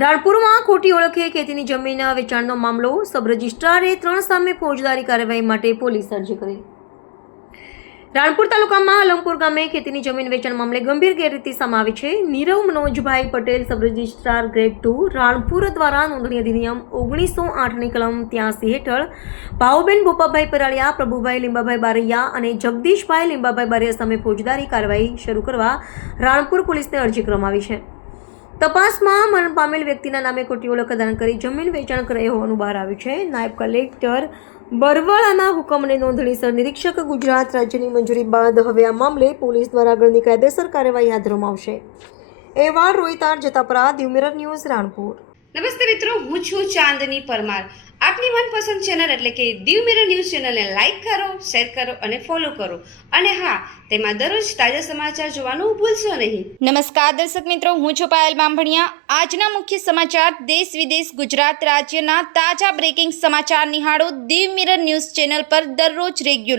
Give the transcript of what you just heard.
રાણપુરમાં ખોટી ઓળખે ખેતીની જમીન વેચાણનો મામલો સબ રજિસ્ટ્રારે 3 સામે ફોજદારી કાર્યવાહી માટે પોલીસ અરજી કરી. રાણપુર તાલુકામાં અલમપુર ગામે ખેતીની જમીન વેચાણ મામલે ગંભીર ગેરરીતિ સામે આવી છે. Nirav Manojbhai Patel sub registrar grade 2 Ranpur દ્વારા નોંધણી અધિનિયમ 1908ની કલમ 83 હેઠળ ભાઉબેન ભોપાભાઈ પરાળિયા, પ્રભુભાઈ લીંબાભાઈ બારૈયા અને જગદીશભાઈ લીંબાભાઈ બારૈયા સામે ફોજદારી કાર્યવાહી શરૂ કરવા રાણપુર પોલીસને અરજી કરવામાં આવી છે. તપાસમાં મરણ પામેલ વ્યક્તિના નામે ખોટી ઓળખ પ્રદાન કરી જમીન વેચાણ કરાઈ હોવાનું બહાર આવ્યું છે. નાયબ કલેક્ટર બરવાળાના હુકમને નોંધણીસર નિરીક્ષક ગુજરાત રાજ્યની મંજૂરી બાદ હવે આ મામલે પોલીસ દ્વારા આગળની કાયદેસર કાર્યવાહી હાથ ધરવામાં આવશે. અહેવાલ રોહિતાર જતાપરા, દીવ મિરર ન્યૂઝ, રાણપુર. નમસ્તે મિત્રો, હું છું ચાંદની પરમાર. આપની મનપસંદ ચેનલ એટલે કે દીવ મિરર ન્યૂઝ ચેનલને લાઈક કરો, શેર કરો અને ફોલો કરો. અને હા, તેમાં દરરોજ તાજા સમાચાર જોવાનું ભૂલશો નહીં. નમસ્કાર દર્શક મિત્રો, હું છું પાયલ બામભણિયા. આજના મુખ્ય સમાચાર દેશ વિદેશ ગુજરાત રાજ્યના તાજા બ્રેકિંગ સમાચાર નિહાળો દીવ મિરર ન્યૂઝ ચેનલ પર દરરોજ રેગ્યુલર.